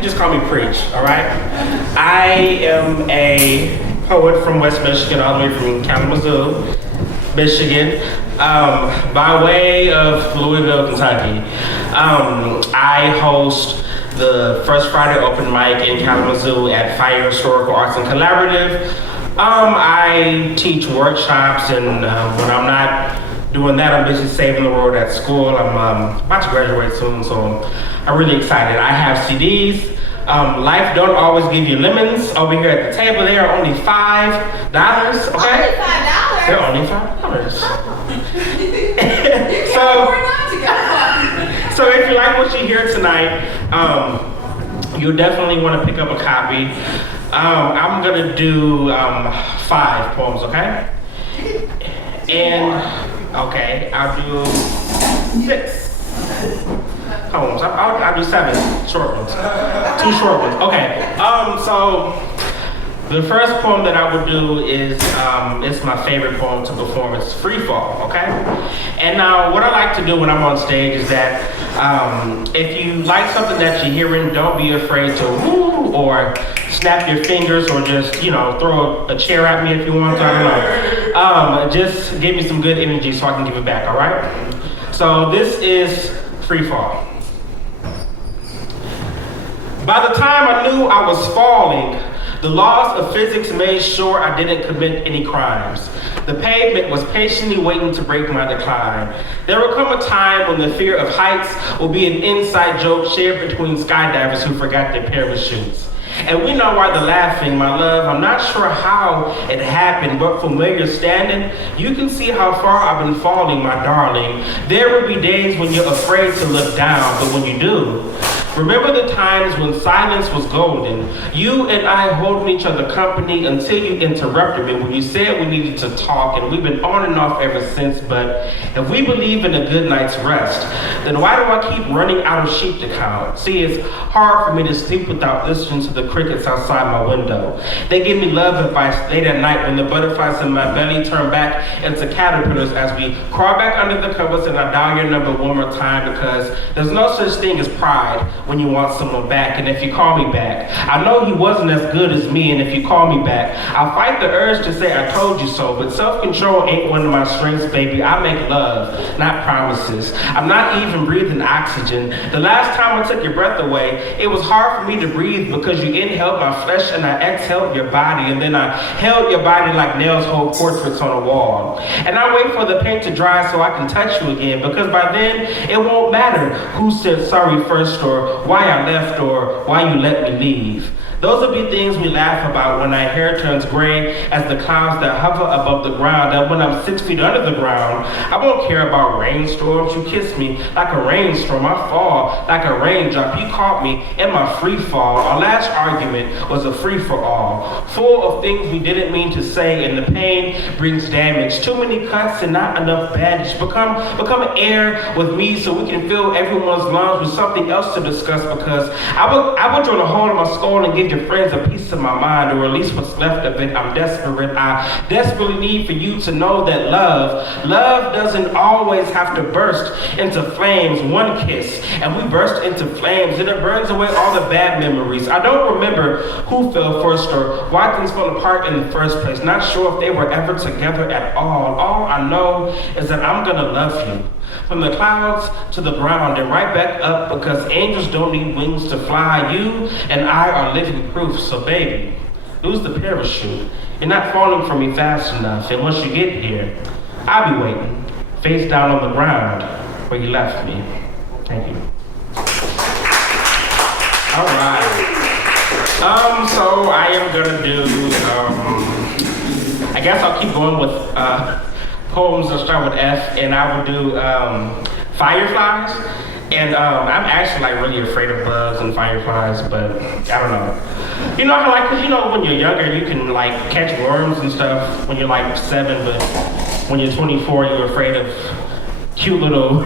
can just call me Preach, all right? I am a poet from West Michigan, all the way from Kalamazoo, Michigan, by way of Louisville, Kentucky. I host the First Friday Open Mic in Kalamazoo at Fire Historical Arts and Collaborative. I teach workshops, and when I'm not doing that, I'm busy saving the world at school. I'm about to graduate soon, so I'm really excited. I have CDs. Life don't always give you lemons. Over here at the table, they are only $5, okay? Only $5? They're only $5. So if you like what you hear tonight, you'll definitely want to pick up a copy. I'm gonna do 5 poems, okay? And, okay, I'll do 6 poems. I'll do 7 short ones. 2 short ones. Okay. So the first poem that I would do is it's my favorite poem to perform. It's Free Fall. Okay. And now what I like to do when I'm on stage is that if you like something that you're hearing, don't be afraid to woo or snap your fingers or just throw a chair at me if you want to. I don't know. Just give me some good energy so I can give it back. All right. So this is Free Fall. By the time I knew I was falling, the laws of physics made sure I didn't commit any crimes. The pavement was patiently waiting to break my decline. There will come a time when the fear of heights will be an inside joke shared between skydivers who forgot their parachutes. And we know why they're laughing, my love. I'm not sure how it happened, but from where you're standing, you can see how far I've been falling, my darling. There will be days when you're afraid to look down, but when you do, remember the times when silence was golden. You and I holding each other company until you interrupted me when you said we needed to talk, and we've been on and off ever since. But if we believe in a good night's rest, then why do I keep running out of sheep to count? See, it's hard for me to sleep without listening to the crickets outside my window. They give me love advice late at night when the butterflies in my belly turn back into caterpillars as we crawl back under the covers, and I dial your number one more time because there's no such thing as pride when you want someone back. And if you call me back, I know he wasn't as good as me, and if you call me back, I'll fight the urge to say I told you so, but self-control ain't one of my strengths, baby. I make love, not promises. I'm not even breathing oxygen. The last time I took your breath away, it was hard for me to breathe because you inhaled my flesh and I exhaled your body, and then I held your body like nails hold portraits on a wall. And I wait for the paint to dry so I can touch you again, because by then it won't matter who said sorry first or why I left or why you let me leave. Those will be things we laugh about when our hair turns gray as the clouds that hover above the ground. And when I'm 6 feet under the ground, I won't care about rainstorms. You kiss me like a rainstorm. I fall like a raindrop. You caught me in my free fall. Our last argument was a free-for-all, full of things we didn't mean to say, and the pain brings damage. Too many cuts and not enough bandage. Become air with me so we can fill everyone's lungs with something else to discuss, because I would drill a hole in my skull and give your friends a piece of my mind, or at least what's left of it. I'm desperate. I desperately need for you to know that love doesn't always have to burst into flames. One kiss and we burst into flames, and it burns away all the bad memories. I don't remember who fell first or why things fell apart in the first place. Not sure if they were ever together at all. All I know is that I'm gonna love you from the clouds to the ground and right back up, because angels don't need wings to fly. You and I are living proof. So baby, lose the parachute. You're not falling for me fast enough, and once you get here, I'll be waiting, face down on the ground where you left me. Thank you. All right. So I am gonna do, I guess I'll keep going with poems that start with F, and I will do fireflies. And I'm actually like really afraid of bugs and fireflies, but I don't know. You know how like, cause when you're younger, you can like catch worms and stuff when you're like 7, but when you're 24, you're afraid of cute little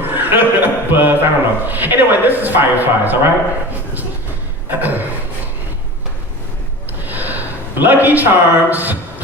bugs. I don't know. Anyway, this is fireflies, all right? Lucky Charms,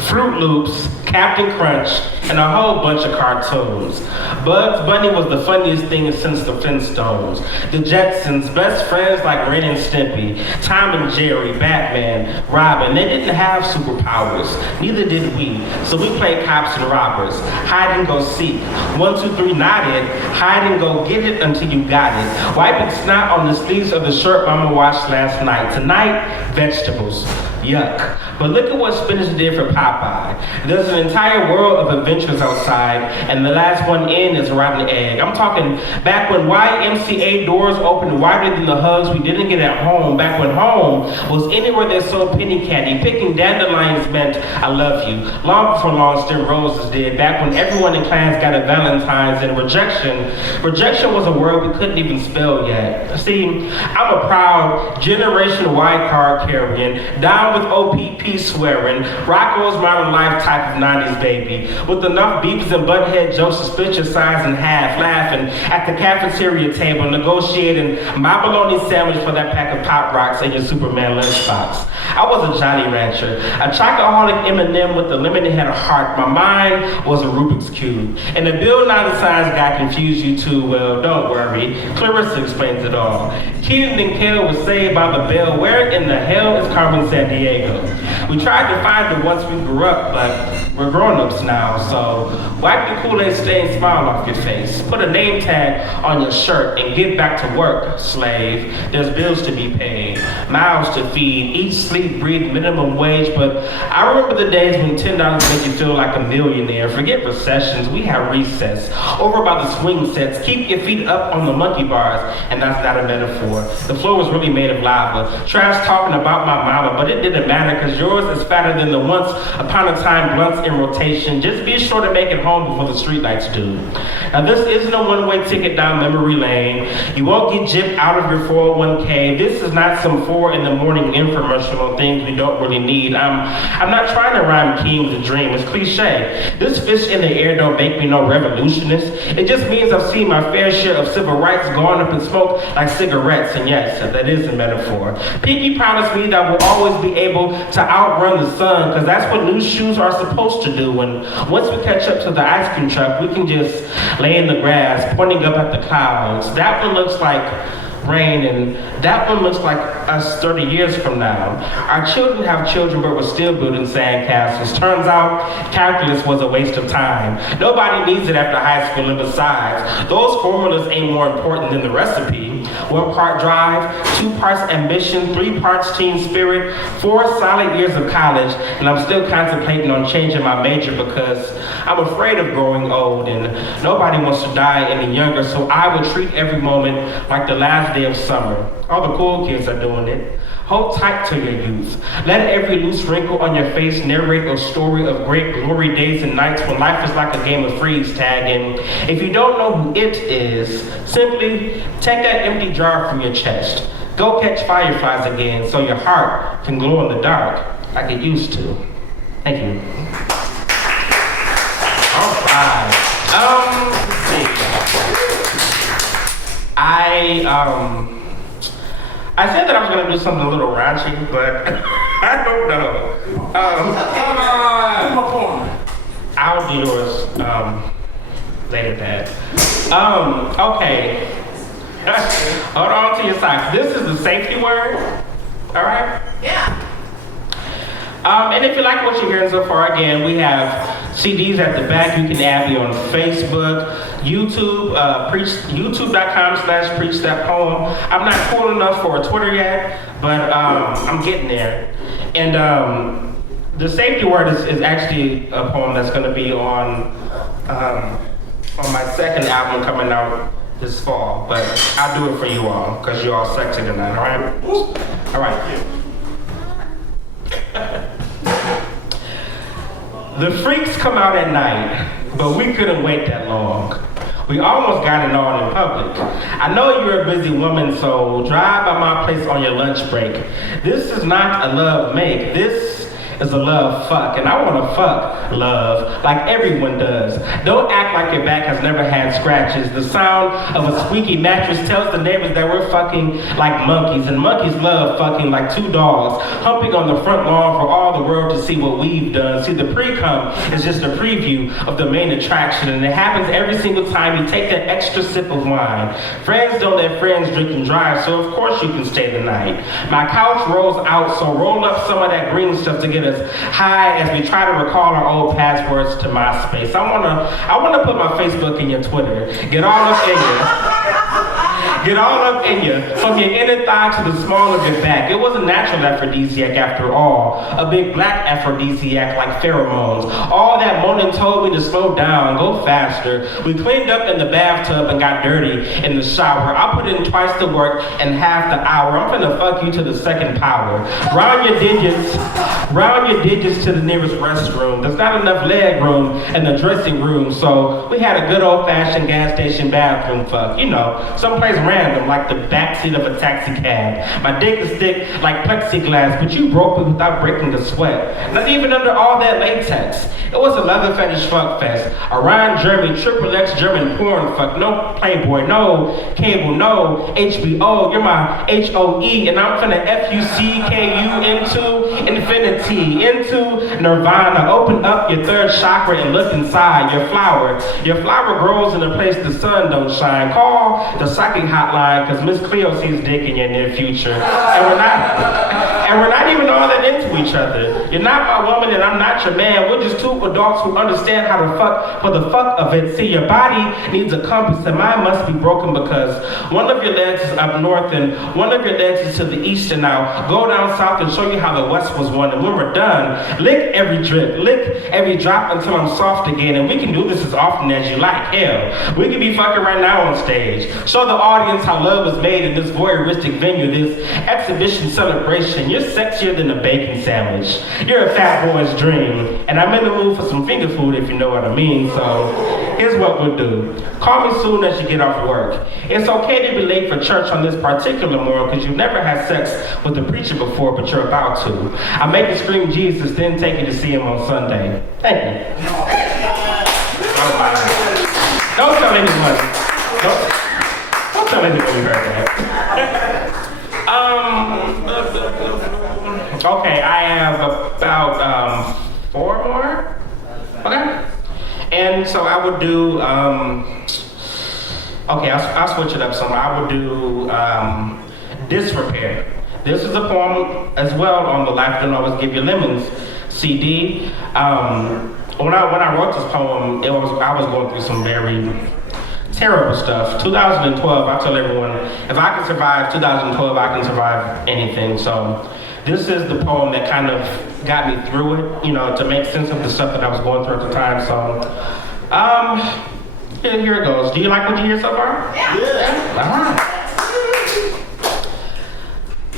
Fruit Loops, Captain Crunch, and a whole bunch of cartoons. Bugs Bunny was the funniest thing since the Flintstones. The Jetsons, best friends like Ren and Stimpy, Tom and Jerry, Batman, Robin. They didn't have superpowers, neither did we. So we played cops and robbers, hide and go seek. 1, 2, 3, not it. Hide and go get it until you got it. Wiping snot on the sleeves of the shirt Mama washed last night. Tonight, vegetables. Yuck. But look at what spinach did for Popeye. There's an entire world of adventures outside, and the last one in is rotten egg. I'm talking back when YMCA doors opened wider than the hugs we didn't get at home, back when home was anywhere that sold penny candy. Picking dandelions meant I love you. Long before long stem roses did, back when everyone in class got a Valentine's, and rejection was a word we couldn't even spell yet. See, I'm a proud Generation Y card carrying, down with OPP swearing, Rocco's Modern Life type of 90s baby, with enough Beavis and Butthead jokes to split your sides in half, laughing at the cafeteria table, negotiating my bologna sandwich for that pack of Pop Rocks in your Superman lunchbox. I was a Jolly Rancher, a chocoholic M&M with a lemonade heart. My mind was a Rubik's Cube. And the Bill Nye the Science Guy confused you too. Well, don't worry, Clarissa explains it all. Keaton and Kale was saved by the bell. Where in the hell is Carmen Sandiego? We tried to find her once we grew up, but we're grown-ups now, so wipe the Kool-Aid stained smile off your face. Put a name tag on your shirt and get back to work, slave. There's bills to be paid, mouths to feed, eat, sleep, breathe, minimum wage, but I remember the days when $10 made you feel like a millionaire. Forget recessions, we have recess. Over by the swing sets, keep your feet up on the monkey bars, and that's not a metaphor. The floor was really made of lava. Trash talking about my mama, but it didn't matter because yours is fatter than the once upon a time blunts in rotation. Just be sure to make it home before the streetlights do. Now this isn't a one-way ticket down memory lane. You won't get gypped out of your 401k. This is not some 4 in the morning infomercial on things we don't really need. I'm not trying to rhyme king to dream. It's cliche. This fish in the air don't make me no revolutionist. It just means I've seen my fair share of civil rights gone up in smoke like cigarettes. And yes, that is a metaphor. Pinky promised me that we'll always be able to outrun the sun, because that's what new shoes are supposed to do. And once we catch up to the ice cream truck, we can just lay in the grass, pointing up at the clouds. That one looks like rain, and that one looks like us 30 years from now. Our children have children, but we're still building sandcastles. Turns out, calculus was a waste of time. Nobody needs it after high school, and besides, those formulas ain't more important than the recipe. 1 part drive, 2 parts ambition, 3 parts teen spirit, 4 solid years of college, and I'm still contemplating on changing my major because I'm afraid of growing old, and nobody wants to die any younger, so I will treat every moment like the last day of summer. All the cool kids are doing it. Hold tight to your youth. Let every loose wrinkle on your face narrate a story of great glory days and nights when life is like a game of freeze tag. And if you don't know who it is, simply take that empty jar from your chest. Go catch fireflies again so your heart can glow in the dark like it used to. Thank you. All right. Let's see. I said that I was going to do something a little raunchy, but I don't know. Come on! I'll do yours later, Dad. Okay. Hold on to your socks. This is the safety word. All right? Yeah. And if you like what you're hearing so far, again, we have CDs at the back. You can add me on Facebook, YouTube, youtube.com/preachthatpoem. I'm not cool enough for a Twitter yet, but I'm getting there. And the safety word is actually a poem that's going to be on my second album coming out this fall. But I'll do it for you all, because you're all sexy tonight, all right? All right. The freaks come out at night, but we couldn't wait that long. We almost got it on in public. I know you're a busy woman, so drive by my place on your lunch break. This is not a love make. This is a love fuck, and I wanna fuck love like everyone does. Don't act like your back has never had scratches. The sound of a squeaky mattress tells the neighbors that we're fucking like monkeys, and monkeys love fucking like two dogs, humping on the front lawn for all the world to see what we've done. See, the pre-cum is just a preview of the main attraction, and it happens every single time you take that extra sip of wine. Friends don't let friends drink and drive, so of course you can stay the night. My couch rolls out, so roll up some of that green stuff to get us high as we try to recall our old passwords to MySpace. I wanna put my Facebook in your Twitter. Get all up in you. Get all up in you, from your inner thigh to the small of your back. It was a natural aphrodisiac after all, a big black aphrodisiac like pheromones. All that moaning told me to slow down, go faster. We cleaned up in the bathtub and got dirty in the shower. I put in twice the work in half the hour. I'm finna fuck you to the second power. Round your digits to the nearest restroom. There's not enough leg room in the dressing room, so we had a good old-fashioned gas station bathroom fuck. You know, someplace random, like the backseat of a taxi cab. My dick is thick like plexiglass, but you broke it without breaking a sweat. Not even under all that latex. It was a leather fetish fuck fest. Around Germany, triple X German porn fuck. No Playboy, no cable, no HBO. You're my HOE, and I'm finna FUCKU into infinity, into nirvana. Open up your third chakra and look inside your flower. Your flower grows in a place the sun don't shine. Call the psychic hotline, because Miss Cleo sees dick in your near future. And we're not even all that into each other. You're not my woman and I'm not your man. We're just two adults who understand how to fuck for the fuck of it. See, your body needs a compass and mine must be broken because one of your legs is up north and one of your legs is to the east, and now go down south and show you how the west was won. And when we're done, lick every drip, lick every drop until I'm soft again, and we can do this as often as you like. Hell, we can be fucking right now on stage. Show the audience how love was made in this voyeuristic venue, this exhibition celebration. You're sexier than a bacon sandwich. You're a fat boy's dream, and I'm in the mood for some finger food if you know what I mean. So here's what we'll do. Call me soon as you get off work. It's okay to be late for church on this particular morning because you've never had sex with a preacher before, but you're about to. I make you scream Jesus, then take you to see him on Sunday. Thank you. Don't tell anyone. Don't tell anyone you heard that. Okay, I have about 4 more. Okay. And so I would do, okay, I'll switch it up some. I would do Disrepair. This is a poem as well on the Life Don't Always Give You Lemons CD. When I wrote this poem, I was going through some very terrible stuff. 2012, I tell everyone, if I can survive 2012, I can survive anything. So this is the poem that kind of got me through it, you know, to make sense of the stuff that I was going through at the time. So, here it goes. Do you like what you hear so far? Yeah. All right.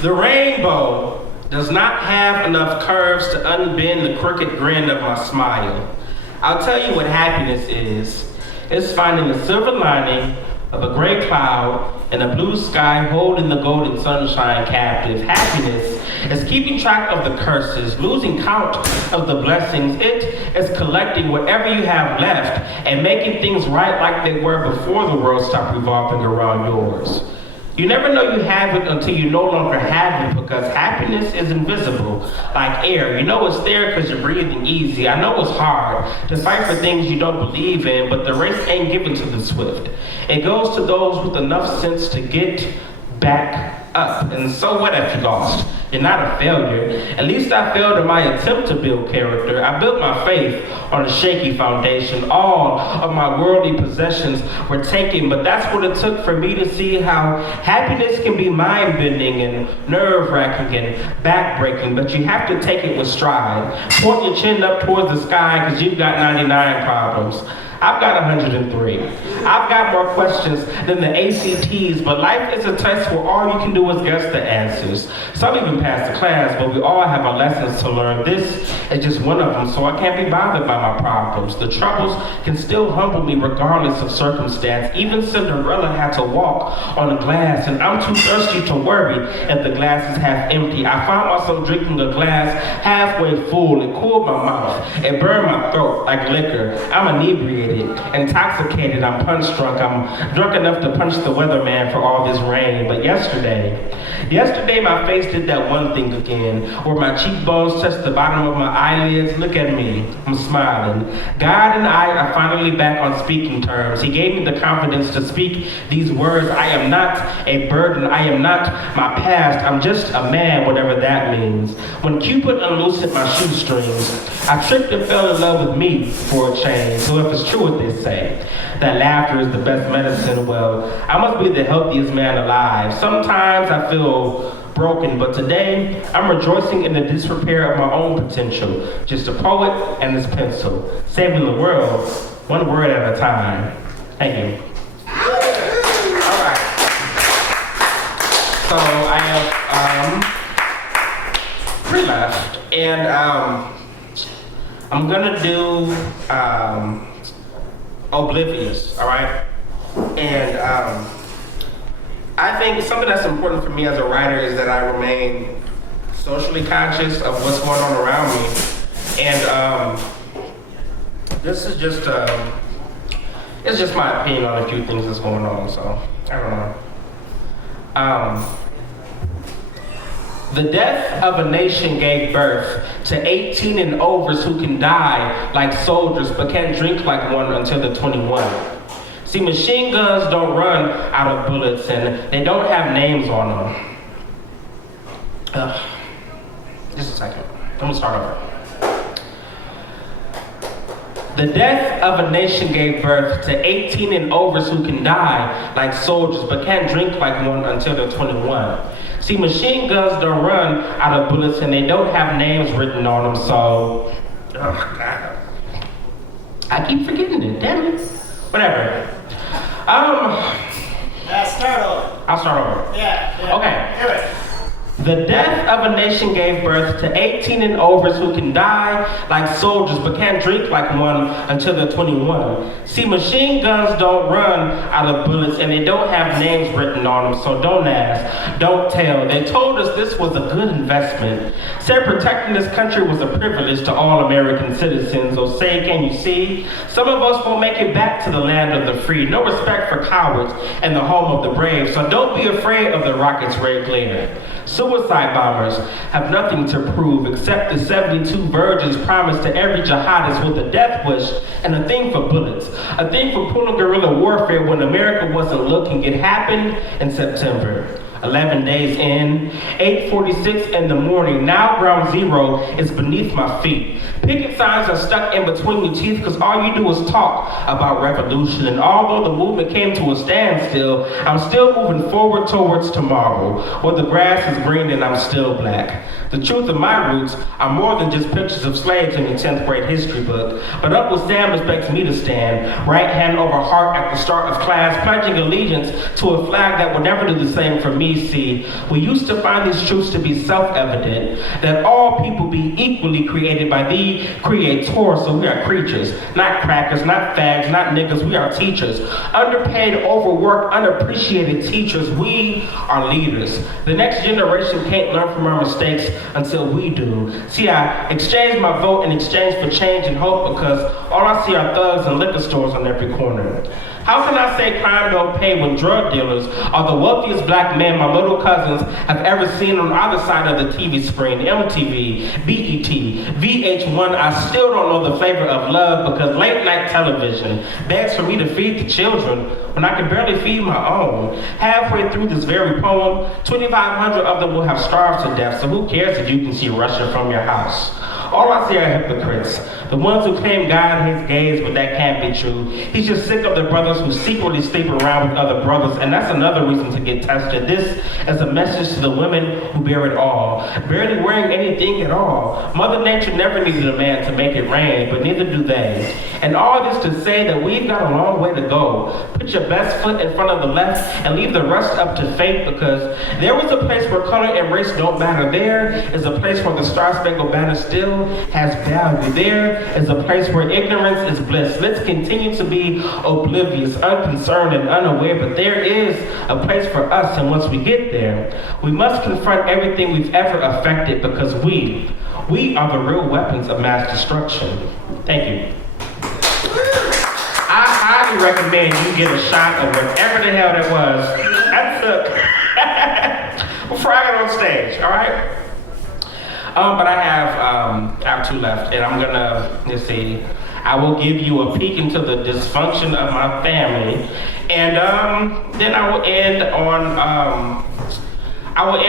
The rainbow does not have enough curves to unbend the crooked grin of my smile. I'll tell you what happiness is. It's finding the silver lining of a gray cloud and a blue sky holding the golden sunshine captive. Happiness is keeping track of the curses, losing count of the blessings. It is collecting whatever you have left and making things right like they were before the world stopped revolving around yours. You never know you have it until you no longer have it, because happiness is invisible, like air. You know it's there because you're breathing easy. I know it's hard to fight for things you don't believe in, but the race ain't given to the swift. It goes to those with enough sense to get back up. And so what if you lost? You're not a failure. At least I failed in my attempt to build character. I built my faith on a shaky foundation. All of my worldly possessions were taken, but that's what it took for me to see how happiness can be mind-bending and nerve-wracking and back-breaking, but you have to take it with stride. Point your chin up towards the sky because you've got 99 problems. I've got 103. I've got more questions than the ACTs, but life is a test where all you can do is guess the answers. Some even pass the class, but we all have our lessons to learn. This is just one of them, so I can't be bothered by my problems. The troubles can still humble me regardless of circumstance. Even Cinderella had to walk on a glass, and I'm too thirsty to worry if the glass is half empty. I found myself drinking a glass halfway full. It cooled my mouth. It burned my throat like liquor. I'm inebriated, intoxicated, I'm punch drunk. I'm drunk enough to punch the weatherman for all this rain. But yesterday my face did that one thing again, where my cheekbones touched the bottom of my eyelids. Look at me, I'm smiling. God and I are finally back on speaking terms. He gave me the confidence to speak these words. I am not a burden, I am not my past, I'm just a man, whatever that means. When Cupid unloosened my shoestrings, I tripped and fell in love with me for a change. So if it's true what they say, that laughter is the best medicine, well, I must be the healthiest man alive. Sometimes I feel broken, but today I'm rejoicing in the disrepair of my own potential. Just a poet and his pencil, saving the world one word at a time. Thank you. All right. So I have pre-left, and I'm gonna do Oblivious, all right? And I think something that's important for me as a writer is that I remain socially conscious of what's going on around me. And this is just, it's just my opinion on a few things that's going on, so I don't know. The death of a nation gave birth to 18 and overs who can die like soldiers but can't drink like one until they're 21. See, machine guns don't run out of bullets and they don't have names on them. Just a second, let me start over. The death of a nation gave birth to 18 and overs who can die like soldiers but can't drink like one until they're 21. See, machine guns don't run out of bullets and they don't have names written on them, so... Oh, God. I keep forgetting it, damn it. Whatever. Start over. I'll start over. Yeah. Okay. Do it. The death of a nation gave birth to 18 and overs who can die like soldiers but can't drink like one until they're 21. See, machine guns don't run out of bullets and they don't have names written on them, so don't ask, don't tell. They told us this was a good investment. Said protecting this country was a privilege to all American citizens. Oh, say, can you see? Some of us won't make it back to the land of the free. No respect for cowards and the home of the brave, so don't be afraid of the rocket's red glare. Suicide bombers have nothing to prove except the 72 virgins promised to every jihadist with a death wish and a thing for bullets. A thing for pulling guerrilla warfare when America wasn't looking. It happened in September. 11 days in, 8:46 in the morning, now ground zero is beneath my feet. Picket signs are stuck in between your teeth because all you do is talk about revolution. And although the movement came to a standstill, I'm still moving forward towards tomorrow, where the grass is green and I'm still black. The truth of my roots are more than just pictures of slaves in your 10th grade history book, but Uncle Sam expects me to stand, right hand over heart at the start of class, pledging allegiance to a flag that would never do the same for me. See, we used to find these truths to be self-evident, that all people be equally created by the Creator, so we are creatures, not crackers, not fags, not niggas, we are teachers. Underpaid, overworked, unappreciated teachers, we are leaders. The next generation can't learn from our mistakes until we do. See, I exchanged my vote in exchange for change and hope because all I see are thugs and liquor stores on every corner. How can I say crime don't pay when drug dealers are the wealthiest black men my little cousins have ever seen on either side of the TV screen? MTV, BET, VH1, I still don't know the flavor of love because late night television begs for me to feed the children when I can barely feed my own. Halfway through this very poem, 2,500 of them will have starved to death, so who cares if you can see Russia from your house? All I see are hypocrites. The ones who claim God his gaze, but that can't be true. He's just sick of the brothers who secretly sleep around with other brothers, and that's another reason to get tested. This is a message to the women who bear it all, barely wearing anything at all. Mother Nature never needed a man to make it rain, but neither do they. And all this to say that we've got a long way to go. Put your best foot in front of the left and leave the rest up to fate, because there was a place where color and race don't matter. There is a place where the Star-Spangled Banner still has value. There is a place where ignorance is bliss. Let's continue to be oblivious, unconcerned, and unaware, but there is a place for us, and once we get there, we must confront everything we've ever affected, because we are the real weapons of mass destruction. Thank you. I highly recommend you get a shot of whatever the hell that was I took before I got on stage, all right? But I have 2 left, and I'm gonna, let's see, I will give you a peek into the dysfunction of my family, and then I will end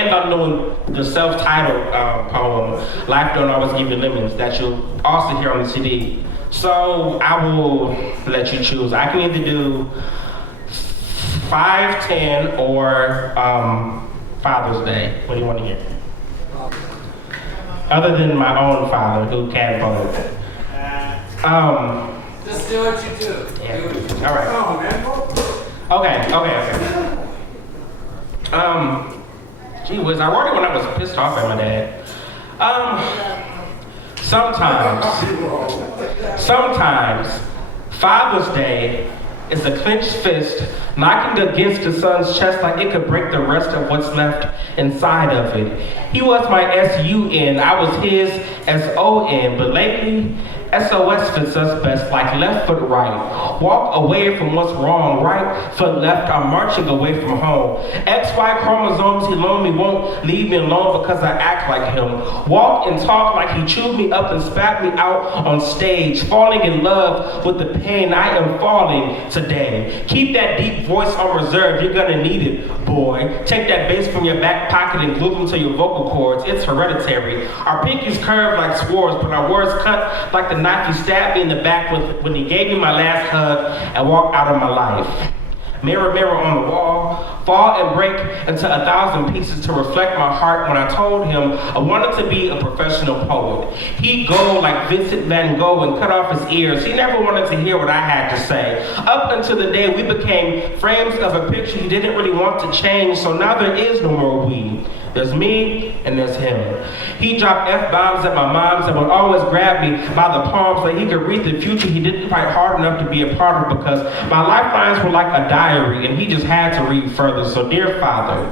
on doing the self-titled poem, Life Don't Always Give You Lemons, that you'll also hear on the CD. So I will let you choose. I can either do 5/10 or Father's Day. What do you want to hear? Other than my own father, who can't vote. Just do what you do. Yeah. All right. Oh, man. Okay. Gee whiz, I wrote it when I was pissed off at my dad. Sometimes, Father's Day is a clenched fist knocking against the son's chest like it could break the rest of what's left inside of it. He was my S-U-N, I was his S-O-N, but lately, SOS fits us best, like left foot right. Walk away from what's wrong, right foot left, I'm marching away from home. XY chromosomes, he lonely won't leave me alone because I act like him. Walk and talk like he chewed me up and spat me out on stage. Falling in love with the pain, I am falling today. Keep that deep voice on reserve, you're gonna need it, boy. Take that bass from your back pocket and glue them to your vocal cords, it's hereditary. Our pinkies curve like swords, but our words cut like the knife he stabbed me in the back with when he gave me my last hug and walked out of my life. Mirror, mirror on the wall, fall and break into 1,000 pieces to reflect my heart when I told him I wanted to be a professional poet. He'd go like Vincent van Gogh and cut off his ears. He never wanted to hear what I had to say. Up until the day we became frames of a picture he didn't really want to change, so now there is no more we. There's me and there's him. He dropped F-bombs at my mom's and would always grab me by the palms so he could read the future he didn't fight hard enough to be a part of, because my lifelines were like a diary and he just had to read further. So dear Father,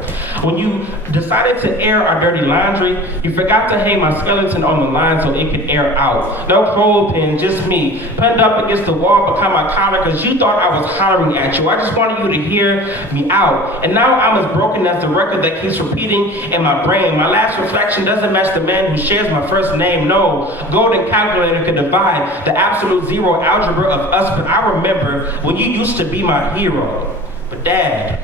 when you decided to air our dirty laundry, you forgot to hang my skeleton on the line so it could air out. No clothespin, just me, pinned up against the wall behind my collar because you thought I was hollering at you. I just wanted you to hear me out. And now I'm as broken as the record that keeps repeating in my brain. My last reflection doesn't match the man who shares my first name. No golden calculator could divide the absolute zero algebra of us, but I remember when you used to be my hero. But Dad,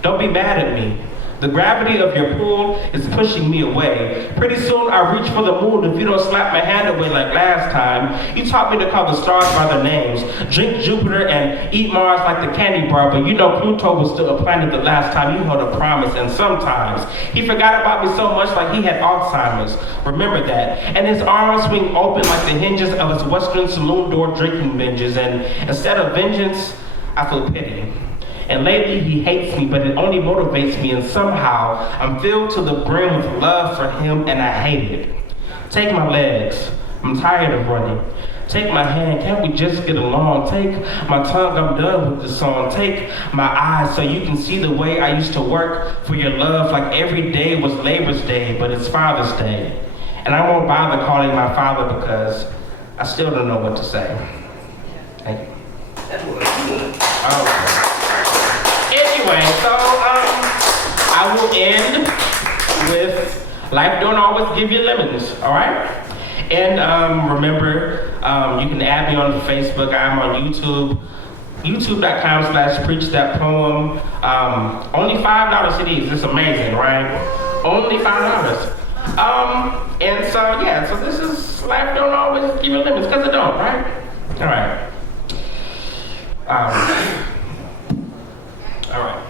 don't be mad at me. The gravity of your pull is pushing me away. Pretty soon I reach for the moon if you don't slap my hand away like last time. You taught me to call the stars by their names, drink Jupiter and eat Mars like the candy bar, but you know Pluto was still a planet the last time you held a promise, and sometimes he forgot about me so much like he had Alzheimer's. Remember that. And his arms swing open like the hinges of his Western saloon door drinking binges, and instead of vengeance, I feel pity. And lately he hates me, but it only motivates me, and somehow I'm filled to the brim with love for him, and I hate it. Take my legs, I'm tired of running. Take my hand, can't we just get along? Take my tongue, I'm done with the song. Take my eyes so you can see the way I used to work for your love like every day was Labor's Day, but it's Father's Day. And I won't bother calling my father because I still don't know what to say. Thank you. Okay. Anyway, so I will end with life don't always give you lemons, all right? And remember, you can add me on Facebook. I'm on YouTube, youtube.com/preachthatpoem. Only $5 CDs, it's amazing, right? Only $5. And so, yeah, so this is, life don't always give you limits, because it don't, right? All right. All right.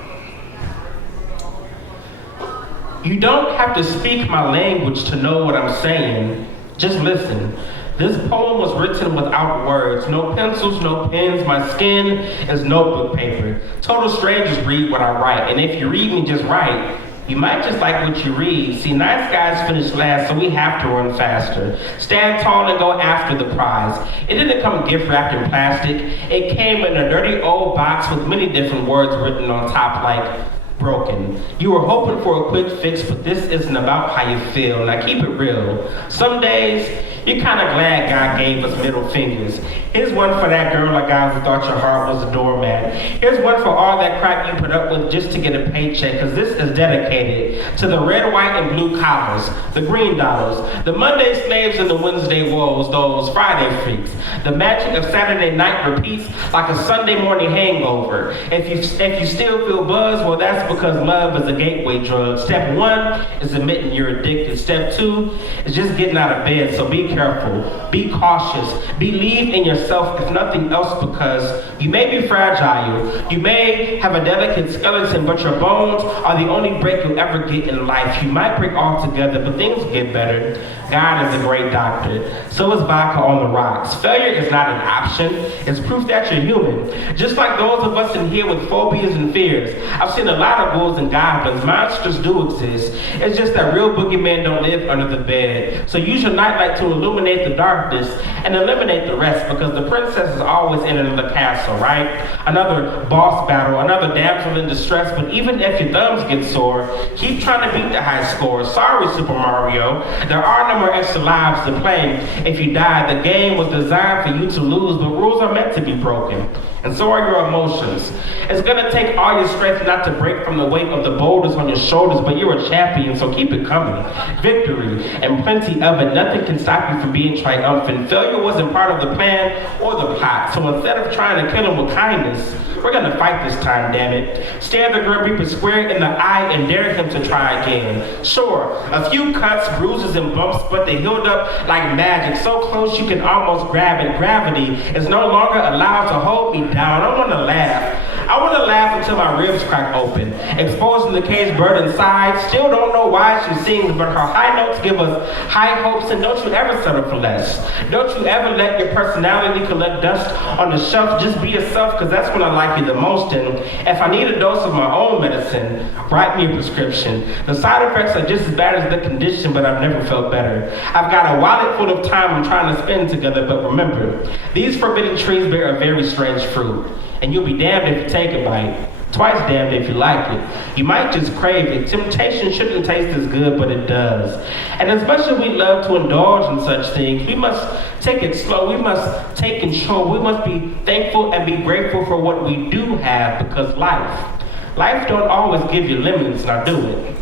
You don't have to speak my language to know what I'm saying. Just listen. This poem was written without words. No pencils, no pens. My skin is notebook paper. Total strangers read what I write. And if you read me just right, you might just like what you read. See, nice guys finish last, so we have to run faster. Stand tall and go after the prize. It didn't come gift wrapped in plastic. It came in a dirty old box with many different words written on top like broken. You were hoping for a quick fix, but this isn't about how you feel. Now keep it real. Some days, you're kind of glad God gave us middle fingers. Here's one for that girl or guy who thought your heart was a doormat. Here's one for all that crap you put up with just to get a paycheck, because this is dedicated to the red, white, and blue collars, the green dollars, the Monday slaves and the Wednesday woes, those Friday freaks. The magic of Saturday night repeats like a Sunday morning hangover. If you still feel buzzed, well, that's because love is a gateway drug. Step 1 is admitting you're addicted. Step 2 is just getting out of bed, so be careful, be cautious, believe in yourself if nothing else, because you may be fragile, you may have a delicate skeleton, but your bones are the only break you'll ever get in life. You might break altogether, but things get better. God is a great doctor. So is vodka on the rocks. Failure is not an option. It's proof that you're human. Just like those of us in here with phobias and fears. I've seen a lot of ghouls and goblins. Monsters do exist. It's just that real boogeymen don't live under the bed. So use your nightlight to illuminate the darkness and eliminate the rest, because the princess is always in another castle, right? Another boss battle, another damsel in distress. But even if your thumbs get sore, keep trying to beat the high score. Sorry, Super Mario. There are no more extra lives to play. If you die, the game was designed for you to lose, but rules are meant to be broken. And so are your emotions. It's gonna take all your strength not to break from the weight of the boulders on your shoulders, but you're a champion, so keep it coming. Victory, and plenty of it. Nothing can stop you from being triumphant. Failure wasn't part of the plan or the plot, so instead of trying to kill him with kindness, we're gonna fight this time, damn it. Stare the Grim Reaper square in the eye and dare him to try again. Sure, a few cuts, bruises, and bumps, but they healed up like magic, so close you can almost grab it. Gravity is no longer allowed to hold me down. I wanna laugh. I wanna laugh until my ribs crack open, exposing the caged bird inside. Still don't know why she sings, but her high notes give us high hopes, and don't you ever settle for less. Don't you ever let your personality collect dust on the shelf. Just be yourself, because that's when I like you the most. And if I need a dose of my own medicine, write me a prescription. The side effects are just as bad as the condition, but I've never felt better. I've got a wallet full of time I'm trying to spend together, but remember, these forbidden trees bear a very strange fruit, and you'll be damned if you take a bite. Twice damned if you like it. You might just crave it. Temptation shouldn't taste as good, but it does. And as much as we love to indulge in such things, we must take it slow. We must take control. We must be thankful and be grateful for what we do have, because life don't always give you lemons. Now do it.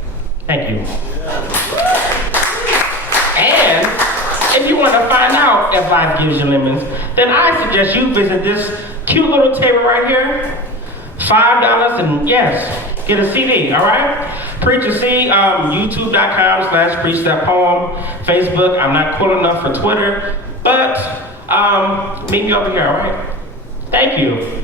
Thank you. And if you want to find out if life gives you lemons, then I suggest you visit this cute little table right here. $5, and yes, get a CD, all right? Preach a C, youtube.com/preach that poem. Facebook, I'm not cool enough for Twitter, but meet me over here, all right? Thank you.